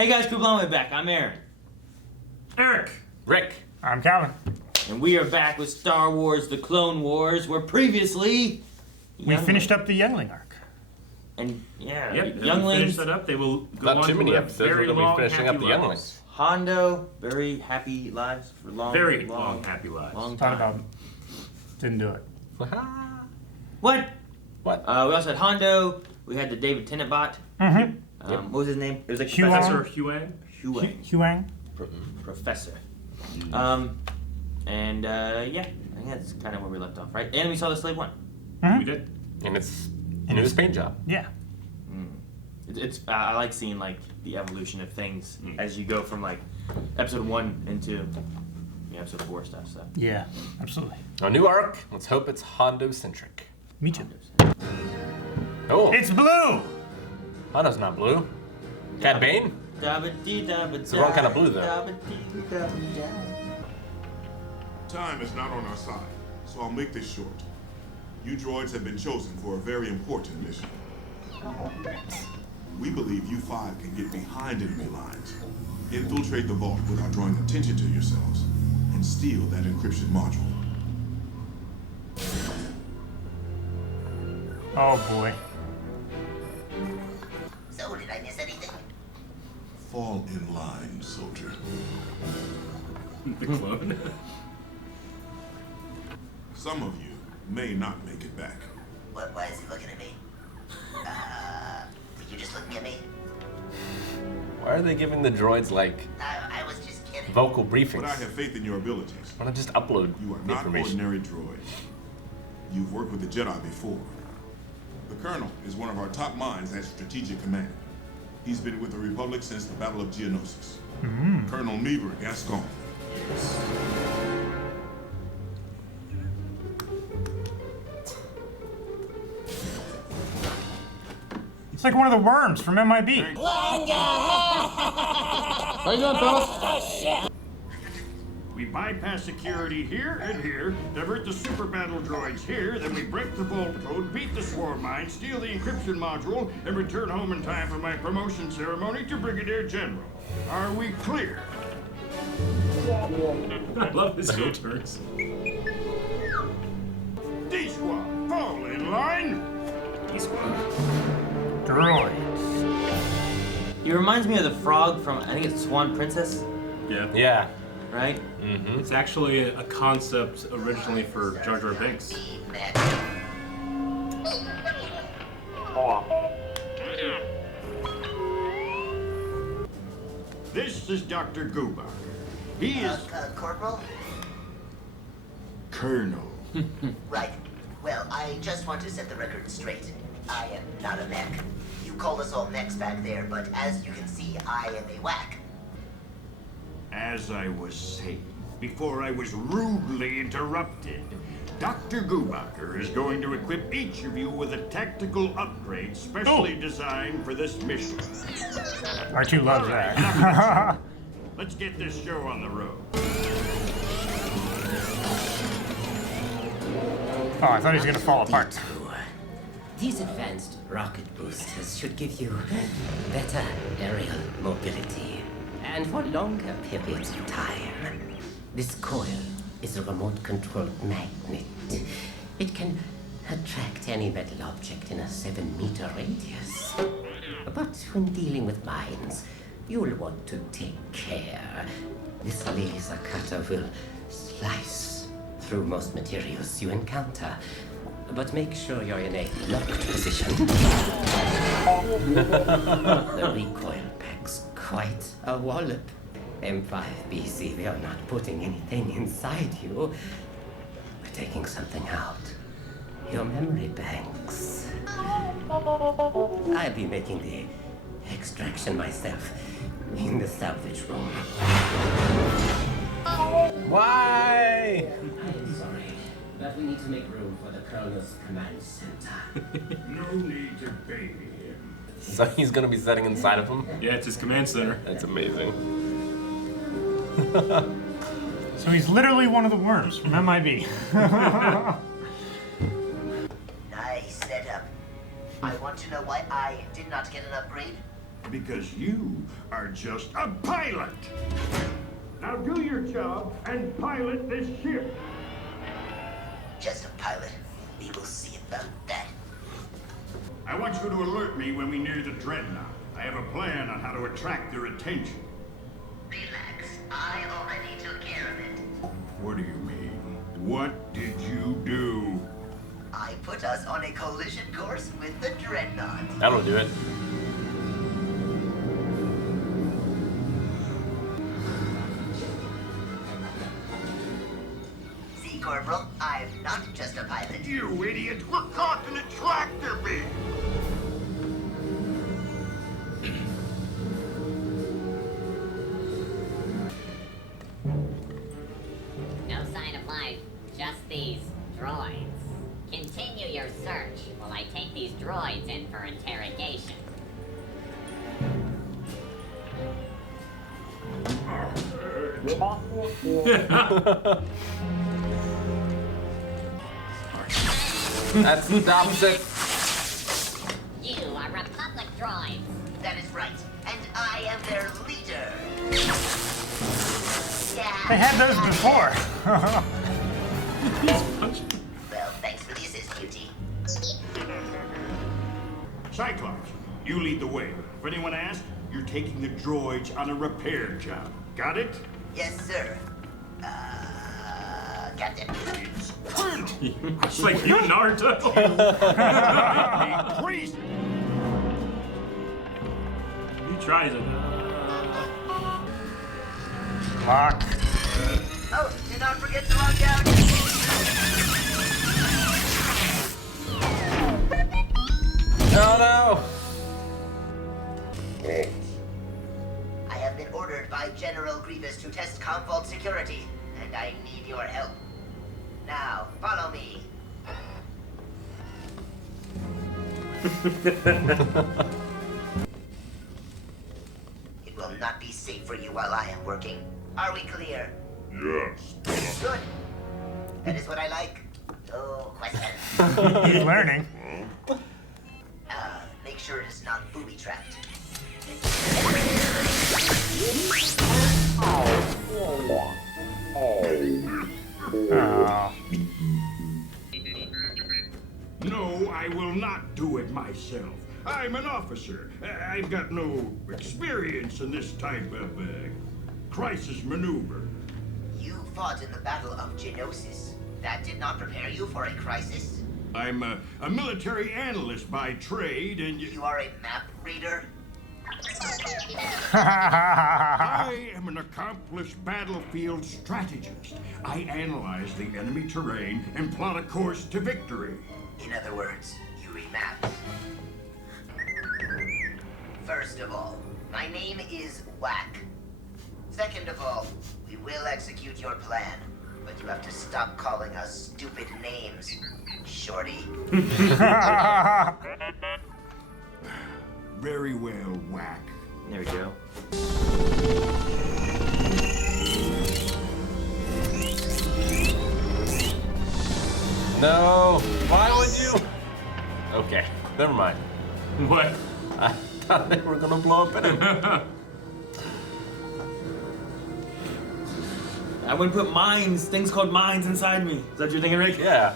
Hey guys, people on my way back. I'm Aaron. Eric. Rick. I'm Calvin. And we are back with Star Wars The Clone Wars, where previously... We finished up the Youngling arc. And, yeah, Yep, Younglings... finish that up. They will go Not on too to many live episodes. very We're going to long, be finishing up happy the lives. Younglings. Hondo, very happy lives for long... Very long, happy lives. Long Thought time. about didn't do it. What? What? We also had Hondo. We had the David Tennant bot. Mm-hmm. What was his name? It was like Huang. Professor Huang. Huang. Huang. Professor. Yeah, I think that's kind of where we left off, right? And we saw the Slave One. Mm-hmm. We did. And it's newest paint job. Yeah. It's I like seeing like the evolution of things as you go from like episode 1 into episode 4 stuff. So Yeah, absolutely. A new arc. Let's hope it's Hondo-centric. Me too. Oh, It's blue! Hondo's not blue. Cad Bane? It's the wrong kind of blue, though. Time is not on our side, so I'll make this short. You droids have been chosen for a very important mission. We believe you 5 can get behind enemy lines, infiltrate the vault without drawing attention to yourselves, and steal that encryption module. Oh boy. So, did I miss anything? Fall in line, soldier. The clone. Some of you may not make it back. Why is he looking at me? Were you just looking at me? Why are they giving the droids, like, I was just kidding. vocal briefings? But I have faith in your abilities. Why not just upload You are the not information? ordinary droids. You've worked with the Jedi before. The Colonel is one of our top minds at Strategic Command. He's been with the Republic since the Battle of Geonosis. Colonel Meaver Gascon. It's like one of the worms from MIB. We bypass security here and here, divert the super battle droids here, then we break the vault code, beat the swarm mine, steal the encryption module, and return home in time for my promotion ceremony to Brigadier General. Are we clear? I love his heel turns. D-Squad, fall in line! Droids. He reminds me of the frog from, I think it's Swan Princess, Yeah. Yeah. right? Mm-hmm. It's actually a concept originally for Jar Jar Binks. This is Dr. Gubak. He is Corporal? Colonel. Right. Well, I just want to set the record straight. I am not a mech. You called us all mechs back there, but as you can see, I am a whack. As I was saying, before I was rudely interrupted, Dr. Gubacher is going to equip each of you with a tactical upgrade specially designed for this mission. R2 loves that. Let's get this show on the road. Oh, I thought he was gonna fall apart. These advanced rocket boosters should give you better aerial mobility and for longer periods of time. This coil is a remote-controlled magnet. It can attract any metal object in a 7-meter radius. But when dealing with mines, you'll want to take care. This laser cutter will slice through most materials you encounter. But make sure you're in a locked position. The recoil pack's quite a wallop. M5 BC, we are not putting anything inside you. We're taking something out. Your memory banks. I'll be making the extraction myself in the salvage room. Why? I'm sorry, but we need to make room for the Colonel's command center. No need to baby him. So he's gonna be sitting inside of him? Yeah, it's his command center. That's amazing. So he's literally one of the worms from MIB. Nice setup. I want to know why I did not get an upgrade. Because you are just a pilot. Now do your job and pilot this ship. Just a pilot. We will see about that. I want you to alert me when we near the Dreadnought. I have a plan on how to attract their attention. Relax. I already took care of it. What do you mean? What did you do? I put us on a collision course with the Dreadnought. That'll do it. See, Corporal, I'm not just a pilot. You idiot! We're caught in a tractor beam! No sign of life, just these droids. Continue your search while I take these droids in for interrogation. That's the opposite. You are Republic droids. That is right. And I am their leader. Yeah. They had those before. Well, thanks for the assist, QT. Cyclops, you lead the way. If anyone asks, you're taking the droids on a repair job. Got it? Yes, sir. Captain. It's Colonel. It's like you, Naruto. Priest. He tries it. Lock. Oh, do not forget to lock out. Oh no! I have been ordered by General Grievous to test Comvault security, and I need your help. Now, follow me. It will not be safe for you while I am working. Are we clear? Yes. Good. That is what I like. No questions. He's learning. Make sure it is not booby-trapped. Oh. No, I will not do it myself. I'm an officer. I've got no experience in this type of crisis maneuver. You fought in the Battle of Geonosis. That did not prepare you for a crisis. I'm a military analyst by trade, and You are a map reader. I am an accomplished battlefield strategist. I analyze the enemy terrain and plot a course to victory. In other words, you read maps. First of all, my name is Whack. Second of all, we will execute your plan, but you have to stop calling us stupid names, Shorty. Very well, Whack. There we go. No! Why would you? Okay, never mind. What? I thought they were gonna blow up in him. I wouldn't put mines, things called mines inside me. Is that what you're thinking, Rick? Yeah.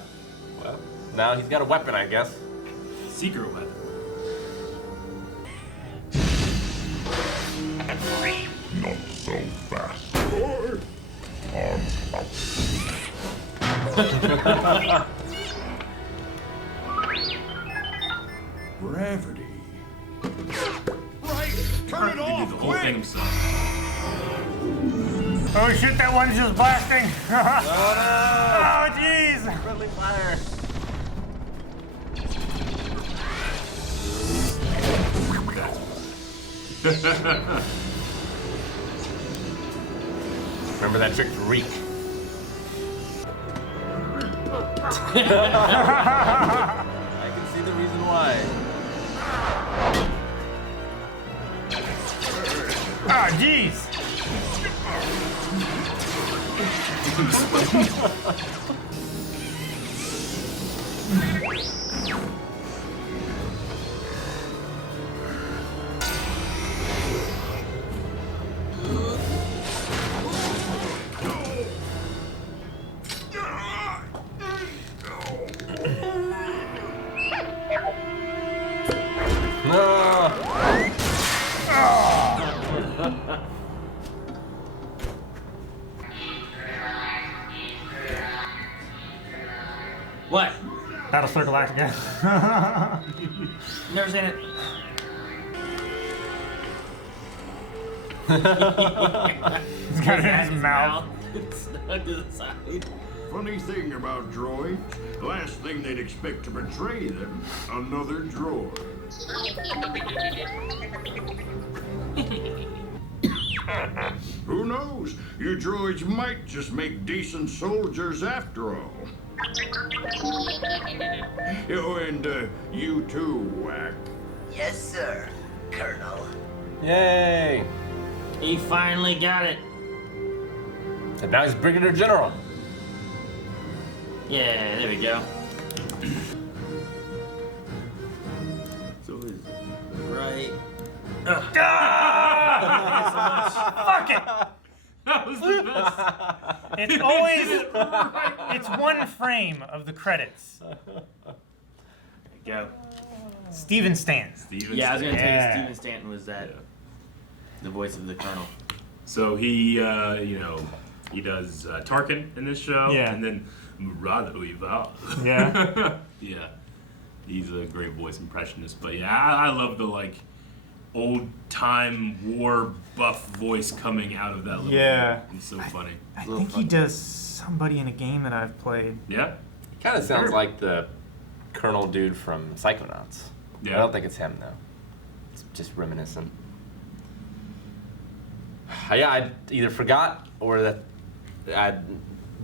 Well, now he's got a weapon, I guess. Secret weapon. Not so fast. Gravity. Right, turn it You off, do the whole thing quick! himself. Oh shit, that one's just blasting. Oh Oh jeez. no! Friendly fire. Remember that trick to reek. I can see the reason why. Oh jeez. What? Battlestar Galactica. Never seen it. He's got it in his mouth. It's stuck to the side. Funny thing about droids, the last thing they'd expect to betray them, another droid. Who knows? You droids might just make decent soldiers after all. Oh, and you too, Whack. Yes, sir, Colonel. Yay! He finally got it. And now he's Brigadier General. Yeah, there we go. So is right. Fuck it! That was the best. It's always it's one frame of the credits. There you go. Steven Stanton. Steven Yeah, I was gonna Stanton. tell you Yeah. Steven Stanton was that the voice of the Colonel. So he, he does Tarkin in this show, Yeah. and then Murad Uival. Yeah. Yeah, he's a great voice impressionist. But yeah, I love the old time war buff voice coming out of that little Yeah. bit. It's so funny. I Little think he fun. does somebody in a game that I've played. Yeah, Kind of sounds like the Colonel dude from Psychonauts. Yeah. I don't think it's him though. It's just reminiscent. Yeah, I either forgot or that.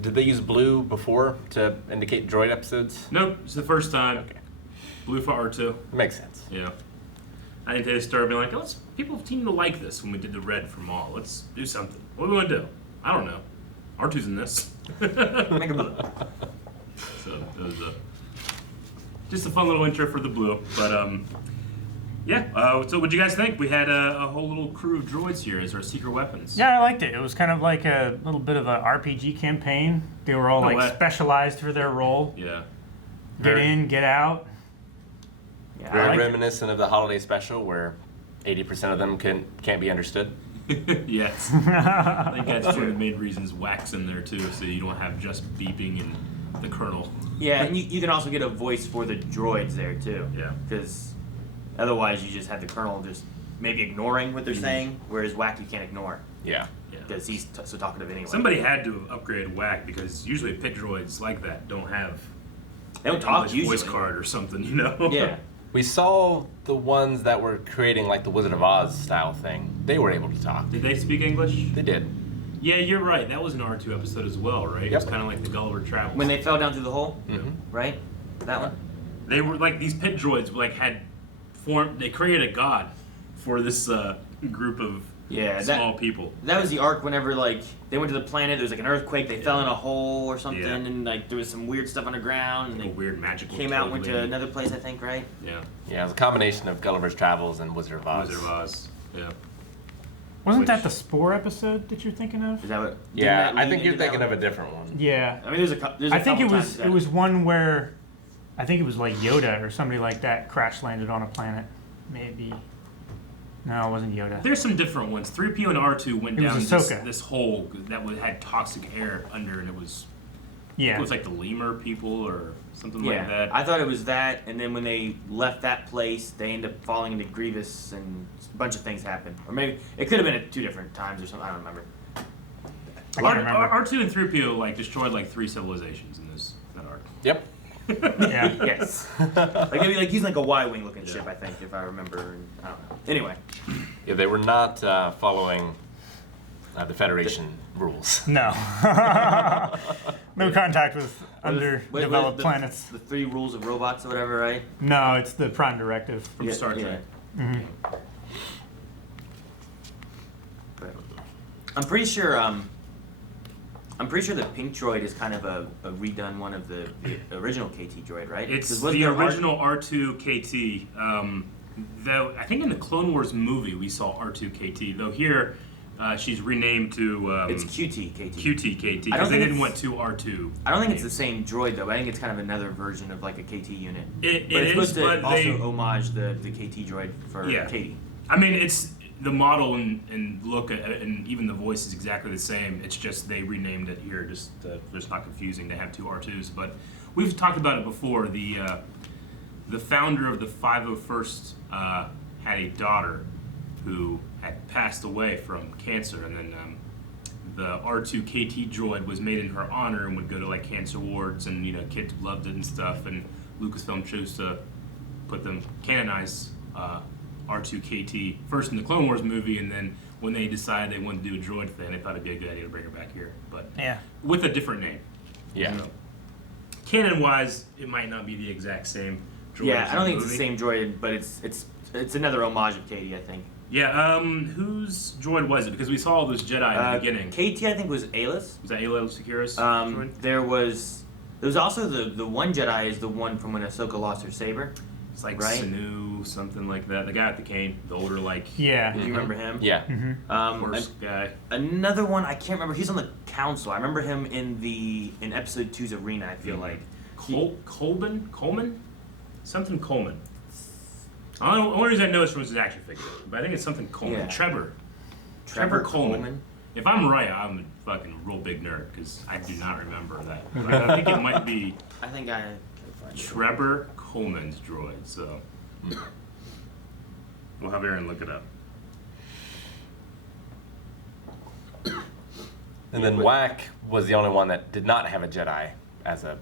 Did they use blue before to indicate droid episodes? nope, it's the first time. Okay, Blue for R2. makes sense. Yeah. I think they started being like, oh, people seem to like this when we did the red for Maul. Let's do something. What do we want to do? I don't know. R2's in this. Make a blue. So it was just a fun little intro for the blue. But yeah. So what'd you guys think? We had a whole little crew of droids here as our secret weapons. Yeah, I liked it. It was kind of like a little bit of an RPG campaign. They were all what? specialized for their role. Yeah. Get in, get out. Yeah, I Very like it. reminiscent of the holiday special where 80% of them can't be understood. Yes. I think that's one of the main reasons Wax in there too, so you don't have just beeping and the Colonel. Yeah, and you can also get a voice for the droids there too. Yeah. Because otherwise you just have the Colonel just maybe ignoring what they're saying, whereas Whack you can't ignore Yeah. Yeah. because he's so talkative anyway. Somebody had to have upgraded Whack because usually pit droids like that don't have they don't talk English usually. voice card or something, you know? Yeah. We saw the ones that were creating like the Wizard of Oz style thing. They were able to talk. Did they speak English? They did. Yeah, you're right. That was an R2 episode as well, right? It was Yep. kind of like the Gulliver Travels. When they fell down through the hole, Mm-hmm. right? That one. They were like these pit droids, had formed. They created a god for this group of Yeah, small people. That was the arc whenever they went to the planet. There was an earthquake. They fell in a hole or something, Yeah. and there was some weird stuff underground. And A they weird magical. came out and went toad to lady. another place, I think, right? Yeah, Yeah, it was a combination of Gulliver's Travels and Wizard of Oz. Wizard of Oz. Yeah. Wasn't Which- that the Spore episode that you're thinking of? Is that what? Yeah, didn't that I lead think you're into that thinking of one? a different one. Yeah. I mean, there's a I think it couple was times that- it was one where I think it was like Yoda or somebody like that crash landed on a planet. Maybe. No, it wasn't Yoda. There's some different ones. 3PO and R2 went It down was this, Ahsoka. this hole that had toxic air under, and it was Yeah. like the lemur people or something Yeah, like that. I thought it was that, and then when they left that place, they ended up falling into Grievous, and a bunch of things happened. Or maybe it could have been at 2 different times or something. I don't remember. I can't remember. R2 and 3PO destroyed 3 civilizations in that arc. Yep. Yeah. Yes. Maybe he's like a Y-wing looking Yeah. ship, I think, if I remember. And I don't know. Anyway, Yeah, they were not following the Federation rules. No. No contact with what underdeveloped the, planets. The 3 rules of robots or whatever, right? No, it's the Prime Directive. From Star Trek. But I'm pretty sure the pink droid is kind of a redone one of the original KT droid, right? It's 'Cause wasn't the there original R2 KT. Though I think in the Clone Wars movie we saw R2 KT. Though here she's renamed to It's QT KT. QT KT I don't because they think didn't it's- want 2 R2. I don't think it's the same droid though. I think it's kind of another version of a KT unit. It But it's is, supposed to but also they. homage the KT droid for Yeah. Katie. I mean, it's the model and look and even the voice is exactly the same. It's just they renamed it here, just it's not confusing to have two R2s. But we've talked about it before. The founder of the 501st had a daughter who had passed away from cancer, and then the R2 KT droid was made in her honor and would go to like cancer wards, and kids loved it and stuff. And Lucasfilm chose to put them canonize R2 KT first in the Clone Wars movie, and then when they decided they wanted to do a droid thing, they thought it'd be a good idea to bring her back here, but with a different name. Yeah. Canon-wise, it might not be the exact same droid. Yeah, I don't think it's the same droid, but it's another homage of Katie, I think. Yeah, whose droid was it? Because we saw all those Jedi in the beginning. KT, I think, was Aayla's. Was that Aayla Secura's droid? There was also the one Jedi is the one from when Ahsoka lost her saber. It's like right? Sanu, something like that. The guy with the cane, the older Yeah. Do you remember him? Yeah. Horse guy. Another one, I can't remember. He's on the council. I remember him in episode 2's arena, I feel like. Coleman? Something Coleman. The only reason I know it's from his action figure, but I think it's something Coleman. Yeah. Trevor Coleman. If I'm right, I'm a fucking real big nerd, because I do not remember that. But I think it might be I think I can find it. Trevor Coleman's droid, so we'll have Aaron look it up. And then Whack was the only one that did not have a Jedi as a.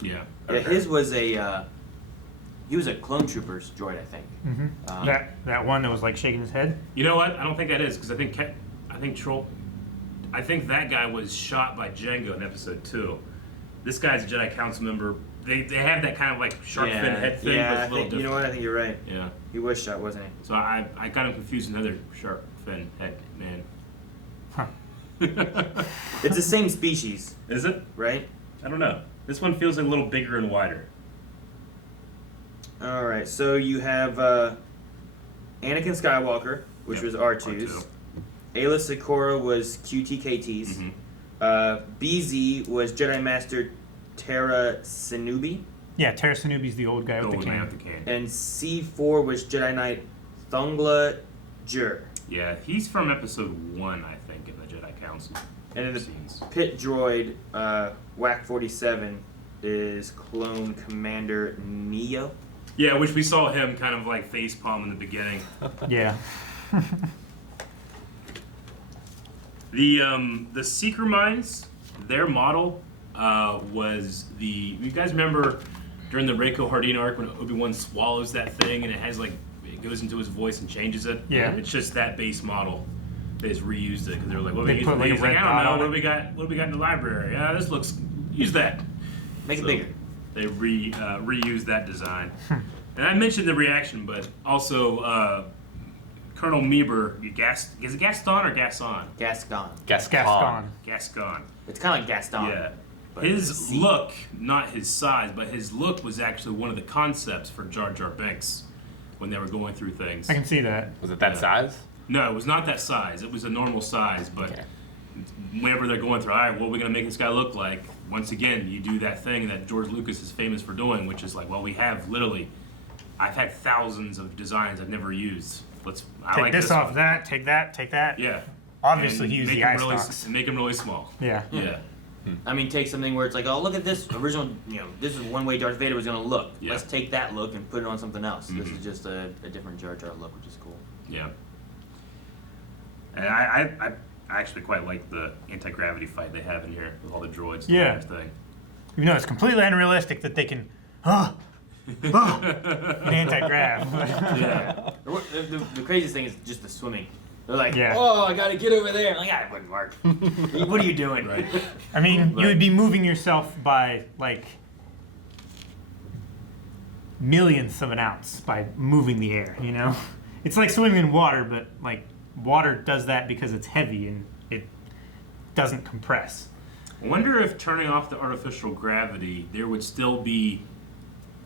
Yeah. Yeah, his was he was a clone troopers droid, I think. That one that was like shaking his head. You know what? I don't think that is, because I think that guy was shot by Jango in episode 2. This guy's a Jedi Council member. They have that kind of like shark fin head thing, but it's a little different. You know what? I think you're right. Yeah. He was shot, wasn't he? So I got him confused with another shark fin head man. Huh. It's the same species, Is it? right? I don't know. This one feels a little bigger and wider. All right. So you have Anakin Skywalker, which Yep, was R2's. R2. Aayla Secura was QTKT's. BZ was Jedi Master Tara Sinubi. Yeah, Tara Sanubi's the old guy The with old the man cane. with the cane. And C4 was Jedi Knight Thongla Jur. Yeah, he's from episode 1, I think, in the Jedi Council. And then the scenes. pit droid, WAC 47, is Clone Commander Neo. Yeah, which we saw him kind of like facepalm in the beginning. Yeah. The Seeker Mines, their model was you guys remember during the Reiko Hardin arc when Obi-Wan swallows that thing and it goes into his voice and changes it? Yeah. It's just that base model. They just reused it because they were like, what They we put, like, a he's like, red I don't dot know, on what it. do we got in the library? Yeah, this looks, use that. Make So, it bigger. They reused that design. And I mentioned the reaction, but also Colonel Meeber, is it Gaston or Gasson? Gascon. Gascon. Gascon. It's kind of like Gaston. Yeah. but His C. look, not his size, but his look was actually one of the concepts for Jar Jar Binks when they were going through things. I can see that. Was it that Yeah. size? No, it was not that size. It was a normal size, but Okay. whenever they're going through, all right, what are we going to make this guy look like? Once again, you do that thing that George Lucas is famous for doing, which is like, well, we have literally, I've had thousands of designs I've never used. I Take like this off one. that, take that, take that. Yeah. Obviously, And he used make the them eye really, stalks. and make them really small. Yeah. Yeah. I mean, take something where it's like, oh, look at this original, this is one way Darth Vader was going to look. Yeah. Let's take that look and put it on something else. This is just a different Jar Jar look, which is cool. Yeah. And I actually quite like the anti-gravity fight they have in here with all the droids and Yeah. everything. Even though it's completely unrealistic that they can, in anti-grav. Yeah. The craziest thing is just the swimming. They're like, Yeah. oh, I got to get over there. I'm like, it wouldn't work. What are you doing? Right. I mean, you would be moving yourself by like millionths of an ounce by moving the air, you know? It's like swimming in water, but like water does that because it's heavy and it doesn't compress. I wonder if turning off the artificial gravity, there would still be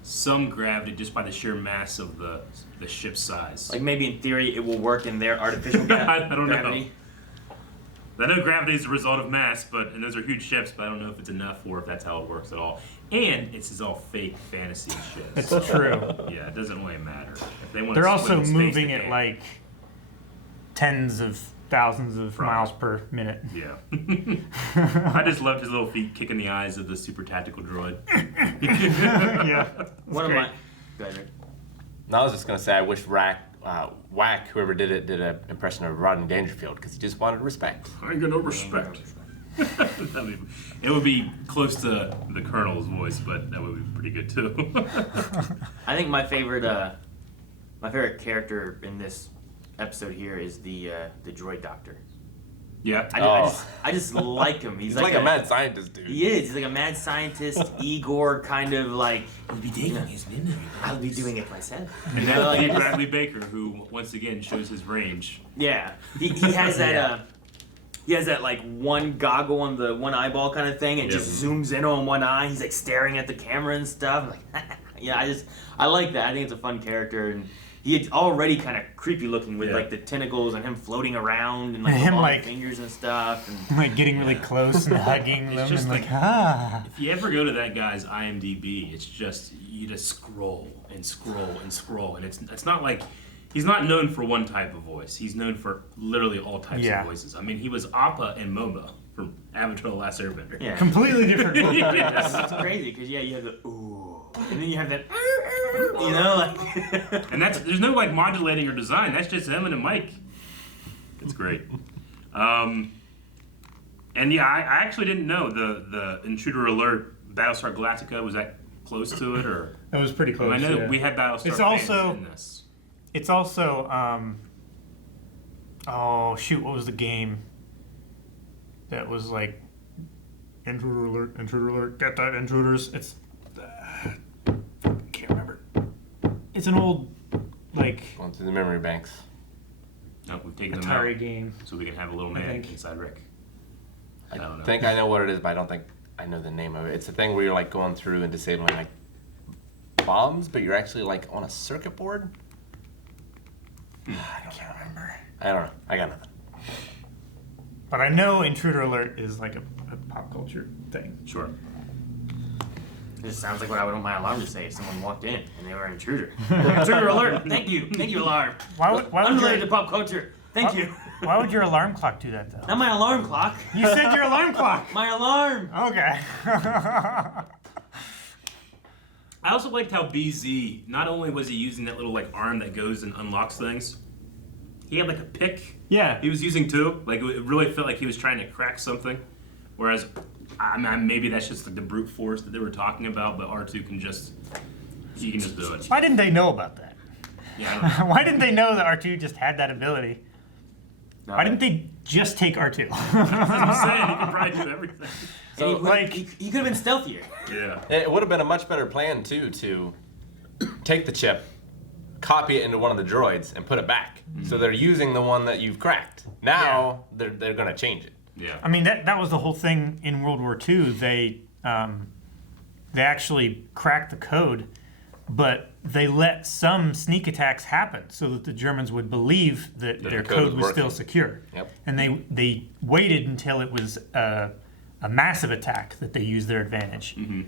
some gravity just by the sheer mass of the ship's size. Like maybe in theory it will work in their artificial I don't know. gravity. I know gravity is a result of mass, and those are huge ships, but I don't know if it's enough or if that's how it works at all. And it's all fake fantasy ships. It's true. Yeah, it doesn't really matter. If they want They're to also swim in space, moving they at can. like tens of thousands of miles per minute. Yeah. I just loved his little feet kicking the eyes of the super tactical droid. Yeah. One of my. Go ahead, Rick. No, I was just gonna say I wish Whack, whoever did it, did an impression of Rodney Dangerfield because he just wanted respect. I ain't got no respect. It would be close to the Colonel's voice, but that would be pretty good too. I think my favorite character in this episode here is the droid doctor. Yeah. I just like him. He's like a mad scientist, dude. He is. He's like a mad scientist, Igor kind of like. I'll be taking his memory. I'll be doing it myself. And that's Bradley Baker, who once again shows his range. Yeah, he has that. He has that like one goggle on the one eyeball kind of thing, and just zooms in on one eye. He's like staring at the camera and stuff. I'm like, yeah, I like that. I think it's a fun character, and he's already kind of creepy looking with like the tentacles and him floating around and like the long like, fingers and stuff, and like getting really close and hugging them just and like ah. If you ever go to that guy's IMDb, it's just you just scroll and scroll and scroll, and it's not like he's not known for one type of voice. He's known for literally all types of voices. I mean, he was Appa and Momo from Avatar: The Last Airbender. Yeah, completely different. It's crazy because you have the ooh, and then you have that you know like. And there's no like modulating or design. That's just him and a mic. It's great. And yeah, I actually didn't know the Intruder Alert Battlestar Galactica was that close to it, or That was pretty close. I know we had Battlestar It's fans also- in this. It's also oh shoot, what was the game that was like intruder alert, get that intruders. It's can't remember. It's an old like Going through the memory banks. No, we've taken them Atari out game. so we can have a little man inside Rick. I don't know. I think I know what it is, but I don't think I know the name of it. It's a thing where you're like going through and disabling like bombs, but you're actually like on a circuit board. I can't remember. I don't know. I got nothing. But I know Intruder Alert is like a pop culture thing. Sure. This sounds like what I would want my alarm to say if someone walked in and they were an intruder. Intruder alert! Thank you, alarm. Why would Unrelated your, to pop culture. Thank you. why would your alarm clock do that though? Not my alarm clock. You said your alarm clock. My alarm. Okay. I also liked how BZ, not only was he using that little like arm that goes and unlocks things, he had like a pick. Yeah. He was using too. Like it really felt like he was trying to crack something. Whereas, I mean, maybe that's just like the brute force that they were talking about, but R2 can just do it. Why didn't they know about that? Yeah, I don't know. Why didn't they know that R2 just had that ability? No, Why didn't they just take R2? I'm saying he could probably do everything. So, like- he could have been stealthier. Yeah. It would have been a much better plan too to take the chip, copy it into one of the droids, and put it back. So they're using the one that you've cracked. Now they're gonna change it. Yeah. I mean, that was the whole thing in World War II. They actually cracked the code, but they let some sneak attacks happen so that the Germans would believe that their code was still secure. Yep. And they waited until it was a massive attack that they used their advantage. Mm-hmm.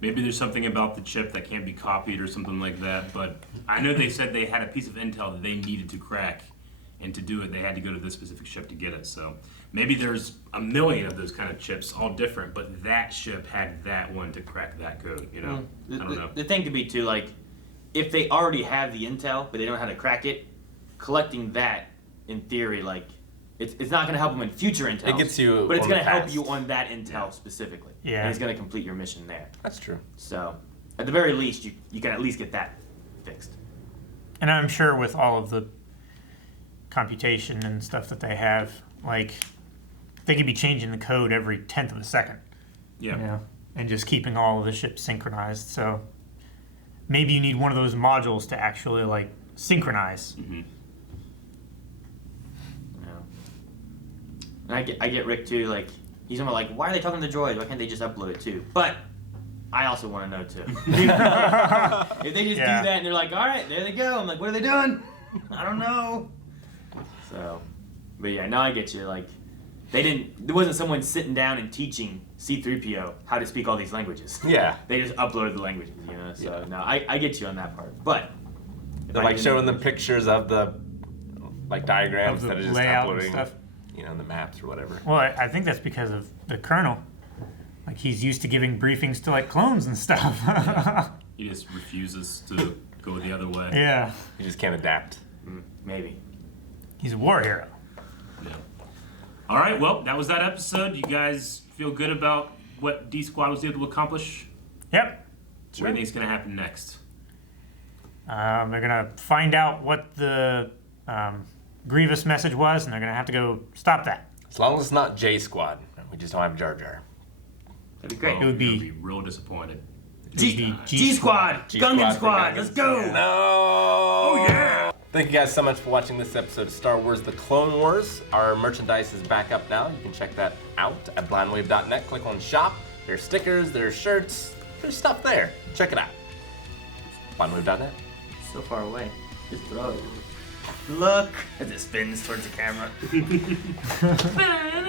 Maybe there's something about the chip that can't be copied or something like that, but I know they said they had a piece of intel that they needed to crack, and to do it they had to go to this specific ship to get it. So maybe there's a million of those kind of chips, all different, but that ship had that one to crack that code, you know? I don't know. The thing could be too, like, if they already have the intel, but they don't know how to crack it, collecting that, in theory, like, it's not going to help them in future intel. It gets you but it's on going to the help past. you on that intel specifically. Yeah. And it's going to complete your mission there. That's true. So, at the very least, you can at least get that fixed. And I'm sure with all of the computation and stuff that they have, like, they could be changing the code every 10th of a second. Yeah. You know, and just keeping all of the ships synchronized. So maybe you need one of those modules to actually, like, synchronize. Mm-hmm. And I get Rick too, like, he's almost like, why are they talking to the droids? Why can't they just upload it too? But I also want to know too. If they just do that and they're like, all right, there they go. I'm like, what are they doing? I don't know. So, but yeah, now I get you. Like, there wasn't someone sitting down and teaching C-3PO how to speak all these languages. Yeah. They just uploaded the languages, you know? So, no, I get you on that part. But They're like showing them pictures of the like diagrams Of the instead of just layout and uploading, stuff. you know, the maps or whatever. Well, I think that's because of the Colonel. Like, he's used to giving briefings to, like, clones and stuff. He just refuses to go the other way. Yeah. You just can't adapt. Maybe. He's a war hero. Yeah. All right, well, that was that episode. You guys feel good about what D Squad was able to accomplish? Yep. What do you think is going to happen next? They're going to find out what the Grievous message was, and they're going to have to go stop that. As long as it's not J Squad. We just don't have Jar Jar. That'd be great. Oh, It would you're be- gonna real disappointed. G Squad, Gungan Squad, let's go. No! Oh, yeah! Thank you guys so much for watching this episode of Star Wars The Clone Wars. Our merchandise is back up now. You can check that out at blindwave.net. Click on shop. There's stickers, there's shirts, there's stuff there. Check it out. Blindwave.net. So far away. Just throw it. Look as it spins towards the camera.